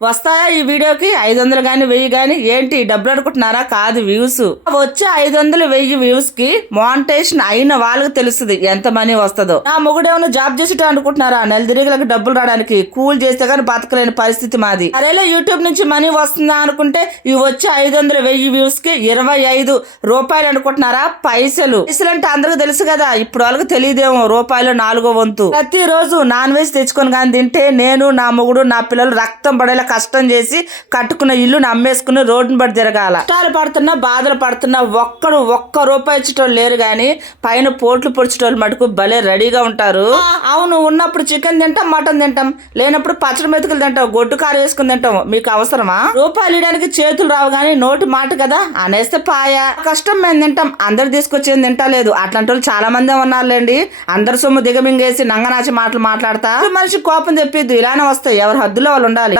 వస్తాయా ఈ వీడియోకి? ఐదు వందలు కానీ వెయ్యి కానీ ఏంటి? డబ్బులు అనుకుంటున్నారా కాదు వ్యూస్. వచ్చే ఐదు వందలు వెయ్యి వ్యూస్కి మానిటేషన్ అయిన వాళ్ళకి తెలుస్తుంది ఎంత మనీ వస్తుందో. నా మొగుడేమో జాబ్ చేసేటో అనుకుంటున్నారా? నెల తిరిగిలకు డబ్బులు రావడానికి కూల్ చేస్తే కానీ బతకలేని పరిస్థితి మాది. సరేలే యూట్యూబ్ నుంచి మనీ వస్తుందా అనుకుంటే ఇవి వచ్చే ఐదు వందలు వెయ్యి వ్యూస్కి ఇరవై ఐదు రూపాయలు అనుకుంటున్నారా? పైసలు. పైసలు అంటే అందరికి తెలుసు కదా ఇప్పుడు వాళ్ళకి తెలియదేమో రూపాయలు నాలుగో వంతు. ప్రతిరోజు నాన్ వెజ్ తెచ్చుకొని కానీ తింటే నేను నా మొగుడు నా పిల్లలు రక్తం పడేలా కష్టం చేసి కట్టుకున్న ఇల్లు అమ్మేసుకుని రోడ్డును పడి తిరగాల. కష్టాలు పడుతున్నా బాధలు పడుతున్నా ఒక్కడు ఒక్క రూపాయి ఇచ్చేటోళ్ళు లేరు కానీ పైన పోట్లు పొడిచేటోళ్ళు మటుకు భలే రెడీగా ఉంటారు. అవును ఉన్నప్పుడు చికెన్ తింటాం మటన్ తింటాం లేనప్పుడు పచ్చడి మెతుకులు తింటాం గొడ్డు కారు వేసుకుని తింటాం. మీకు అవసరమా? రూపాయలు ఇవ్వడానికి చేతులు రావు కానీ నోటి మాట కదా? అనేస్తే పాయ. కష్టం మేము తింటాం అందరు తీసుకొచ్చేది తింటలేదు. అట్లాంటి వాళ్ళు చాలా మంది ఉన్నారులేండి. అందరు సొమ్ము దిగమింగేసి నంగనాచి మాటలు మాట్లాడతా. మనిషి కోపం తెప్పిద్దు ఇలానే వస్తాయి. ఎవరి హద్దులో వాళ్ళు ఉండాలి.